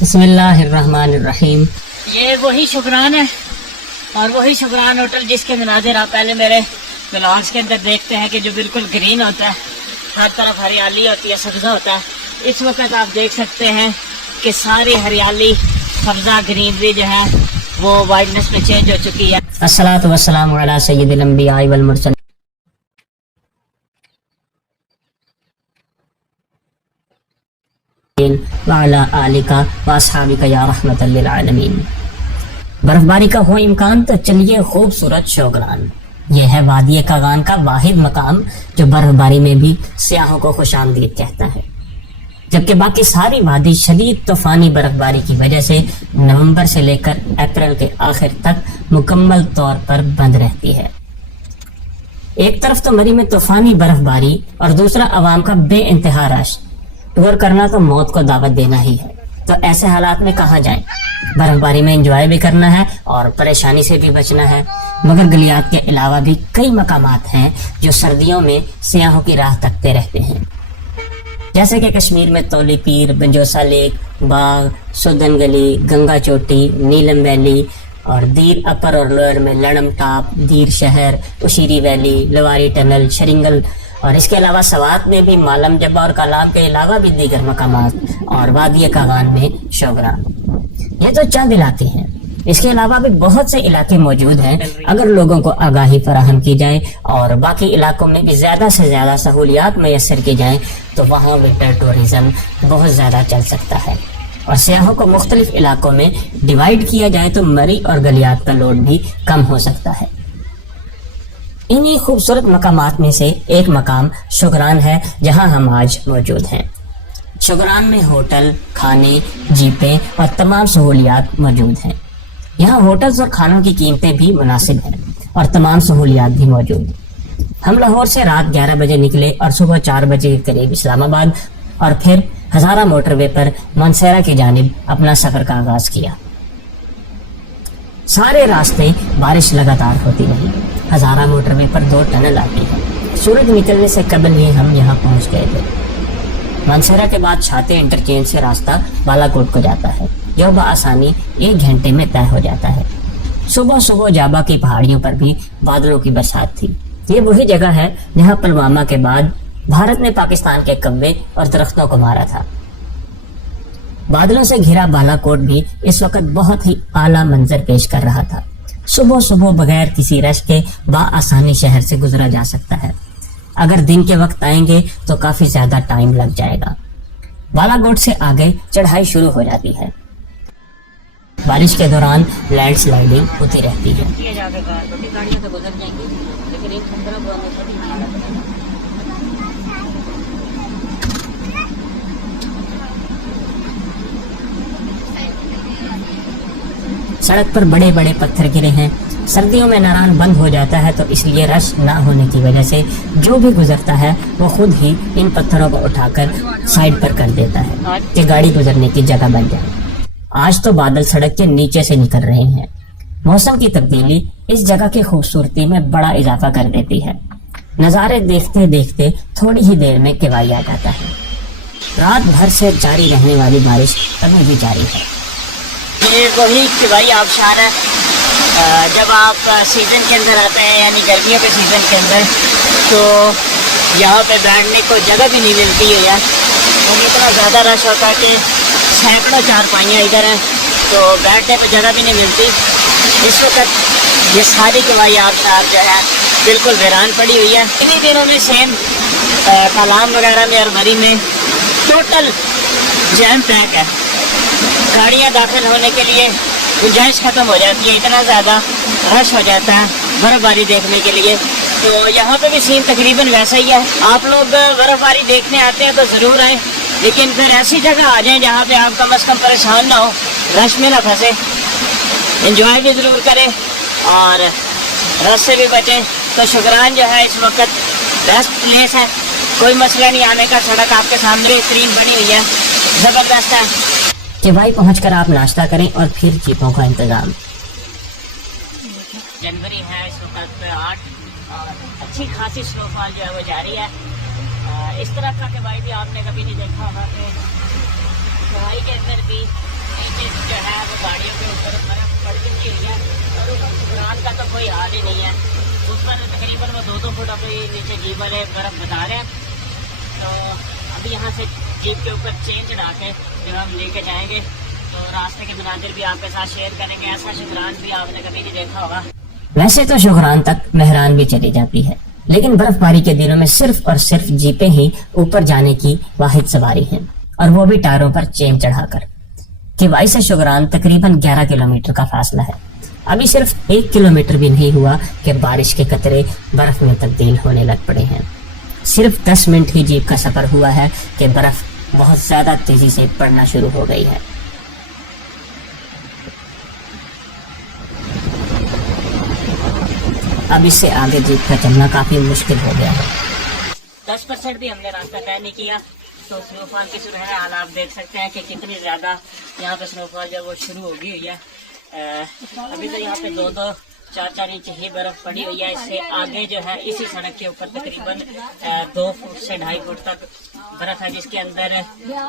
بسم اللہ الرحمن الرحیم. یہ وہی شکران ہے اور وہی شکران ہوٹل جس کے مناظر آپ پہلے میرے بلاگس کے اندر دیکھتے ہیں کہ جو بالکل گرین ہوتا ہے, ہر طرف ہریالی ہوتی ہے, سبزہ ہوتا ہے. اس وقت آپ دیکھ سکتے ہیں کہ ساری ہریالی, سبزہ, گرینری جو ہے وہ وائٹنس میں چینج ہو چکی ہے. الصلاۃ والسلام علی سید الانبیاء والمرسلین وعلی آلک واصحابک یا رحمت للعالمین. برف باری کا ہو امکان تو چلیے خوبصورت شوگران. یہ ہے وادی کاغان کا واحد مقام جو برف باری میں بھی سیاحوں کو خوش آمدید کہتا ہے, جبکہ باقی ساری وادی شدید طوفانی برف باری کی وجہ سے نومبر سے لے کر اپریل کے آخر تک مکمل طور پر بند رہتی ہے. ایک طرف تو مری میں طوفانی برف باری اور دوسرا عوام کا بے انتہا رش. ٹور کرنا تو موت کو دعوت دینا ہی ہے, تو ایسے حالات میں کہاں جائیں؟ برف باری میں انجوائے بھی کرنا ہے اور پریشانی سے بھی بچنا ہے. مگر گلیات کے علاوہ بھی کئی مقامات ہیں جو سردیوں میں سیاحوں کی راہ تکتے رہتے ہیں, جیسے کہ کشمیر میں تولی پیر, بنجوسا لیک, باغ, سودن گلی, گنگا چوٹی, نیلم ویلی, اور دیر اپر اور لوئر میں لڑم ٹاپ, دیر شہر, اشیری ویلی, لواری ٹنل, شرنگل, اور اس کے علاوہ سوات میں بھی مالم جبہ اور کالام کے علاوہ بھی دیگر مقامات, اور وادی کاغان میں شوگران. یہ تو چند علاقے ہیں, اس کے علاوہ بھی بہت سے علاقے موجود ہیں. اگر لوگوں کو آگاہی فراہم کی جائے اور باقی علاقوں میں بھی زیادہ سے زیادہ سہولیات میسر کی جائیں تو وہاں ونٹر ٹورزم بہت زیادہ چل سکتا ہے, اور سیاحوں کو مختلف علاقوں میں ڈیوائیڈ کیا جائے تو مری اور گلیات کا لوڈ بھی کم ہو سکتا ہے. انہی خوبصورت مقامات میں سے ایک مقام شکران ہے جہاں ہم آج موجود ہیں. شکران میں ہوٹل, کھانے, جیپیں اور تمام سہولیات موجود ہیں. یہاں ہوٹلز اور کھانوں کی قیمتیں بھی مناسب ہیں اور تمام سہولیات بھی موجود ہیں. ہم لاہور سے رات 11 بجے نکلے اور صبح 4 بجے کے قریب اسلام آباد اور پھر ہزارہ موٹر وے پر مانسیرا کی جانب اپنا سفر کا آغاز کیا. سارے راستے بارش لگاتار ہوتی رہی. ہزارہ موٹر وے پر 2 ٹنل آتی ہیں. سورج نکلنے سے قبل ہی ہم یہاں پہنچ گئے تھے. مانسیرا کے بعد چھاتے انٹرچینج سے راستہ بالا کوٹ کو جاتا ہے جو بآسانی 1 گھنٹے میں طے ہو جاتا ہے. صبح صبح جابا کی پہاڑیوں پر بھی بادلوں کی برسات تھی. یہ وہی جگہ ہے جہاں پلوامہ کے بعد بھارت نے پاکستان کے کوے اور درختوں کو مارا تھا. بادلوں سے گھرا بالا کوٹ بھی اس وقت بہت ہی اعلیٰ منظر پیش کر رہا تھا. صبح صبح بغیر کسی رش کے بآسانی شہر سے گزرا جا سکتا ہے. اگر دن کے وقت آئیں گے تو کافی زیادہ ٹائم لگ جائے گا. بالا کوٹ سے آگے چڑھائی شروع ہو جاتی ہے. بارش کے دوران لینڈ سلائیڈنگ ہوتی رہتی ہے. سڑک پر بڑے بڑے پتھر گرے ہیں. سردیوں میں ناران بند ہو جاتا ہے تو اس لیے رش نہ ہونے کی وجہ سے جو بھی گزرتا ہے وہ خود ہی ان پتھروں کو اٹھا کر سائڈ پر کر دیتا ہے کہ گاڑی گزرنے کی جگہ بن جائے. آج تو بادل سڑک کے نیچے سے نکل رہے ہیں. موسم کی تبدیلی اس جگہ کی خوبصورتی میں بڑا اضافہ کر دیتی ہے. نظارے دیکھتے دیکھتے تھوڑی ہی دیر میں کیوائی آ جاتا ہے. رات بھر سے جاری رہنے والی بارش ابھی بھی جاری ہے. یہ وہی کیوائی آبشار ہے. جب آپ سیزن کے اندر آتے ہیں یعنی گرمیوں کے سیزن کے اندر تو یہاں پہ بیٹھنے کو جگہ بھی نہیں ملتی ہے یار. اتنا زیادہ رش ہوتا ہے کہ سینکڑوں چارپائیاں ادھر ہیں تو بیٹھنے پہ جگہ بھی نہیں ملتی. اس وقت یہ ساری کیوائی آبشار جو ہے بالکل ویران پڑی ہوئی ہے. انہیں دنوں میں سیم کالام وغیرہ میں اور مری میں ٹوٹل جیم پیک ہے. گاڑیاں داخل ہونے کے لیے گنجائش ختم ہو جاتی ہے. اتنا زیادہ رش ہو جاتا ہے برف باری دیکھنے کے لیے. تو یہاں پہ بھی سین تقریباً ویسا ہی ہے. آپ لوگ برف باری دیکھنے آتے ہیں تو ضرور آئیں, لیکن پھر ایسی جگہ آ جائیں جہاں پہ آپ کم از کم پریشان نہ ہو, رش میں نہ پھنسے. انجوائے بھی ضرور کریں اور رش سے بھی بچیں. تو شکران جو ہے اس وقت بیسٹ پلیس ہے. کوئی مسئلہ نہیں آنے کا. سڑک آپ کے سامنے بہترین بنی ہوئی ہے, زبردست ہے. کیوائی پہنچ کر آپ ناشتہ کریں اور پھر جیپوں کا انتظام. جنوری ہے اس وقت 8 اور اچھی خاصی سنو فال جو ہے وہ جاری ہے. اس طرح کا کیوائی بھی آپ نے کبھی نہیں دیکھا ہوگا کہ کیوائی کے اندر بھی ہے وہ گاڑیوں کے اوپر برف پڑ چکی ہوئی ہے اور اوپر شوگران کا تو کوئی حال ہی نہیں ہے. اوپر تقریباً وہ 2 فٹ ابھی نیچے جیپ والے برف بتا رہے ہیں. تو ابھی یہاں سے جیپ کے اوپر چین چڑھا کے جو ہم لے کے جائیں گے تو راستے کے مناظر بھی آپ کے ساتھ شیئر کریں گے. ایسا شوگران بھی آپ نے کبھی نہیں دیکھا ہوگا. ویسے تو شوگران تک مہران بھی چلی جاتی ہے، لیکن برف باری کے دنوں میں صرف اور صرف جیپیں ہی اوپر جانے کی واحد سواری ہیں، اور وہ بھی ٹائروں پر چین چڑھا کر. کیوائی سے شوگران تقریباً 11 کلومیٹر کا فاصلہ ہے. ابھی صرف 1 کلومیٹر بھی نہیں ہوا کہ بارش کے قطرے برف میں تبدیل ہونے لگ پڑے ہیں. صرف 10 منٹ ہی جیپ کا سفر ہوا ہے کہ برف بہت زیادہ تیزی سے پڑنا شروع ہو گئی ہے. اب اس سے آگے جیپ کا چلنا کافی مشکل ہو گیا ہے. 10% بھی ہم نے راستہ طے نہیں کیا تو سنو فال کی صورت حال آپ دیکھ سکتے ہیں کہ کتنی زیادہ یہاں پہ سنو فال جو وہ شروع ہو گئی ہوئی ہے. ابھی تو یہاں پہ 2-4 انچ ہی برف پڑی ہوئی ہے. اس سے آگے جو ہے اسی سڑک کے اوپر تقریباً 2 فٹ سے 2.5 فٹ تک برف ہے، جس کے اندر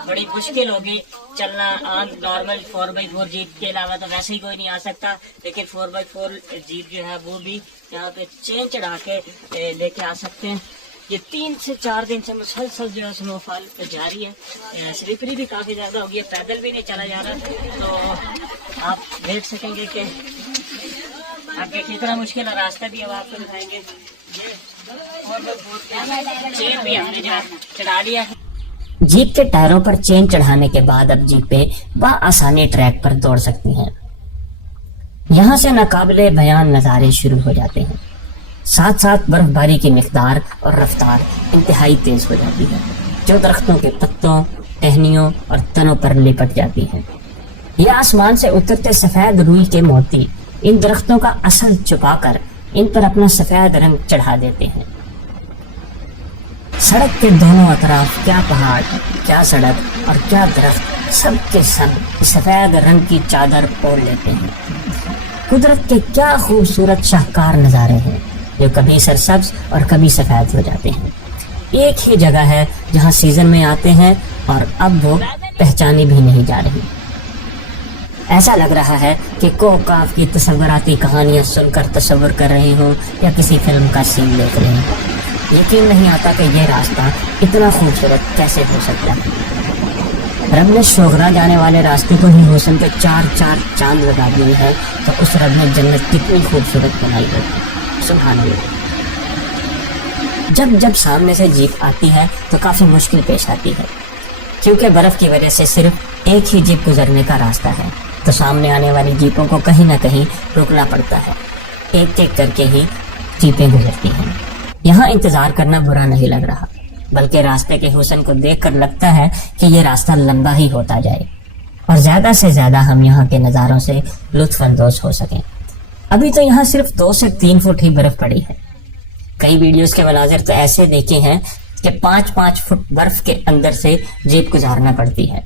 بڑی مشکل ہوگی چلنا. عام نارمل 4x4 جیپ کے علاوہ تو ویسے ہی کوئی نہیں آ سکتا، لیکن 4x4 جیپ جو ہے وہ بھی یہاں پہ چین چڑھا کے لے کے آ سکتے ہیں. یہ 3 سے 4 دن سے مسلسل جو ہے سنو فال جاری ہے. سلیپری بھی کافی زیادہ ہوگی ہے، پیدل بھی نہیں چلا جا رہا. تو آپ دیکھ سکیں گے کہ آگے کتنا مشکل ہے. راستہ بھی اب آپ کو دکھائیں گے. چین بھی ہم نے جو ہے چڑھا لیا ہے. جیپ کے ٹائروں پر چین چڑھانے کے بعد اب جیپیں بآسانی ٹریک پر دوڑ سکتی ہیں. یہاں سے ناقابل بیان نظارے شروع ہو جاتے ہیں. ساتھ ساتھ برف باری کی مقدار اور رفتار انتہائی تیز ہو جاتی ہے، جو درختوں کے پتوں، ٹہنیوں اور تنوں پر لپٹ جاتی ہے. یہ آسمان سے اترتے سفید روئی کے موتی ان درختوں کا اصل چھپا کر ان پر اپنا سفید رنگ چڑھا دیتے ہیں. سڑک کے دونوں اطراف کیا پہاڑ، کیا سڑک اور کیا درخت، سب کے سب سفید رنگ کی چادر اوڑھ لیتے ہیں. قدرت کے کیا خوبصورت شاہکار نظارے ہیں جو کبھی سرسبز اور کبھی سفید ہو جاتے ہیں. ایک ہی جگہ ہے جہاں سیزن میں آتے ہیں اور اب وہ پہچانی بھی نہیں جا رہی. ایسا لگ رہا ہے کہ کوکاف کی تصوراتی کہانیاں سن کر تصور کر رہے ہوں یا کسی فلم کا سین دیکھ رہے ہوں. یقین نہیں آتا کہ یہ راستہ اتنا خوبصورت کیسے ہو سکتا ہے. رب نے شوگرا جانے والے راستے کو ہی حسن کے 4 چاند لگا دیے ہیں، تو اس رب نے جنت کتنی خوبصورت بنائی ہے. سبحان اللہ. جب سامنے سے جیپ آتی ہے تو کافی مشکل پیش آتی ہے، کیونکہ برف کی وجہ سے صرف ایک ہی جیپ گزرنے کا راستہ ہے، تو سامنے آنے والی جیپوں کو کہیں نہ کہیں رکنا پڑتا ہے. ایک کر کے ہی جیپیں گزرتی ہیں. یہاں انتظار کرنا برا نہیں لگ رہا، بلکہ راستے کے حسن کو دیکھ کر لگتا ہے کہ یہ راستہ لمبا ہی ہوتا جائے اور زیادہ سے زیادہ ہم یہاں کے نظاروں سے لطف اندوز ہو سکیں. ابھی تو یہاں صرف 2 سے 3 فٹ ہی برف پڑی ہے. کئی ویڈیوز کے مناظر تو ایسے دیکھے ہیں کہ 5 فٹ برف کے اندر سے جیپ گزارنا پڑتی ہے.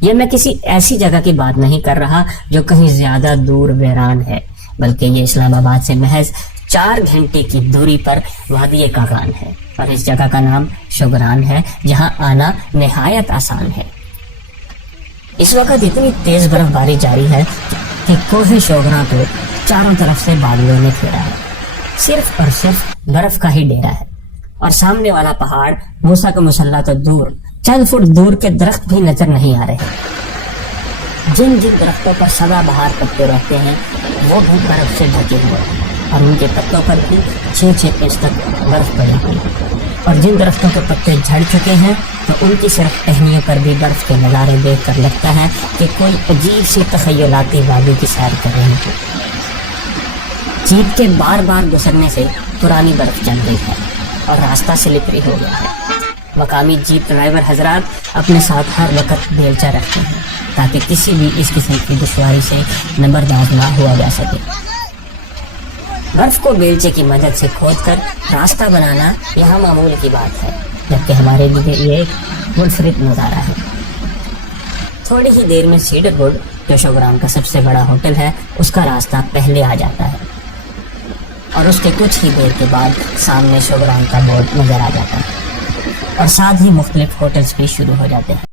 یہ میں کسی ایسی جگہ کی بات نہیں کر رہا جو کہیں زیادہ دور ویران ہے، بلکہ یہ اسلام آباد سے محض 4 گھنٹے کی دوری پر وادی کاغان ہے، اور اس جگہ کا نام شوگران ہے، جہاں آنا نہایت آسان ہے. اس وقت اتنی تیز برف باری جاری ہے کہ کوہ شوگران کو چاروں طرف سے بادلوں نے گھیرا ہے. صرف اور صرف برف کا ہی ڈیرا ہے، اور سامنے والا پہاڑ موسیٰ کا مسلح تو دور، چند فٹ دور کے درخت بھی نظر نہیں آ رہے. جن درختوں پر سدا بہار پتے رہتے ہیں وہ بھی برف سے ڈھکے ہوئے ہیں، اور ان کے پتوں پر بھی 6 انچ تک برف پڑی ہوئی. اور جن درختوں کے پتے جھڑ چکے ہیں تو ان کی صرف ٹہنیوں پر بھی برف کے نظارے دیکھ کر لگتا ہے کہ کوئی عجیب سی تخیلاتی وادی کی سیر کر رہے ہیں. جیپ کے بار گزرنے سے پرانی برف جم گئی ہے اور راستہ سلپری ہو گیا ہے. مقامی جیپ ڈرائیور حضرات اپنے ساتھ ہر وقت بیلچہ رکھتے ہیں تاکہ کسی بھی اس قسم کی دشواری سے نبردار نہ ہوا جا سکے. برف کو بیلچے کی مدد سے کھود کر راستہ بنانا یہاں معمول کی بات ہے، جبکہ ہمارے لیے یہ ایک منفرد نظارہ ہے. تھوڑی ہی دیر میں سیڈر ووڈ، جو شوگران کا سب سے بڑا ہوٹل ہے، اس کا راستہ پہلے آ جاتا ہے، اور اس کے کچھ ہی دیر کے بعد سامنے شوگران کا بورڈ نظر آ جاتا ہے، اور ساتھ ہی مختلف ہوٹلز بھی شروع ہو جاتے ہیں.